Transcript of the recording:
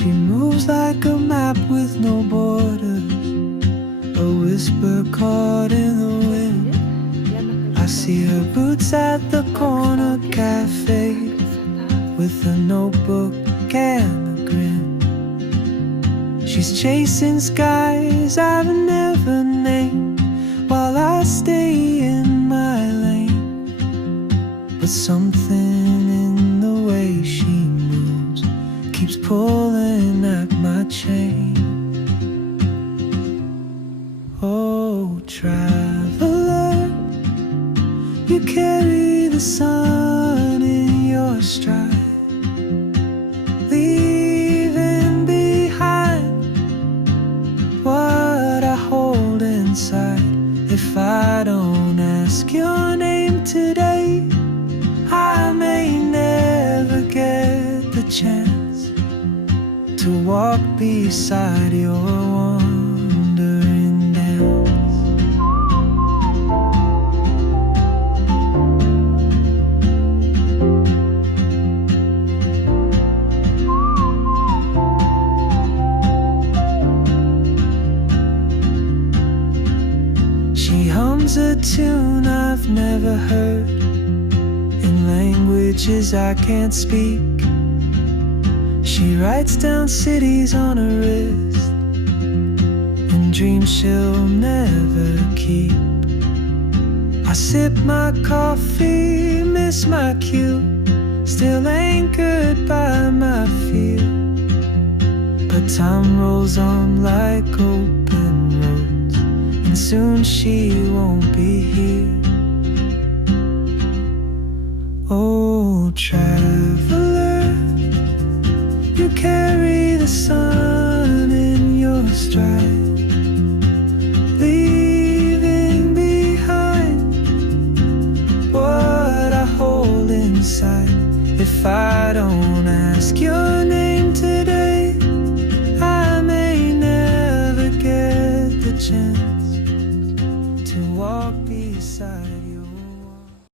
She moves like a map with no borders, a whisper caught in the wind. I see her boots at the corner cafe, with a notebook and a grin. She's chasing skies I've never named, while I stay in my lane. But something in the way she moves keeps pulling at my chain. Oh, traveler, you carry the sun in your stride, leaving behind what I hold inside. If I don't ask your name today, I may never get the chance to walk beside your wandering dance. She hums a tune I've never heard, in languages I can't speak. She writes down cities on her wrist, and dreams she'll never keep. I sip my coffee, miss my cue, still anchored by my fear. But time rolls on like open roads, and soon she won't be here. Oh, traveler, you carry the sun in your stride, leaving behind what I hold inside. If I don't ask your name today, I may never get the chance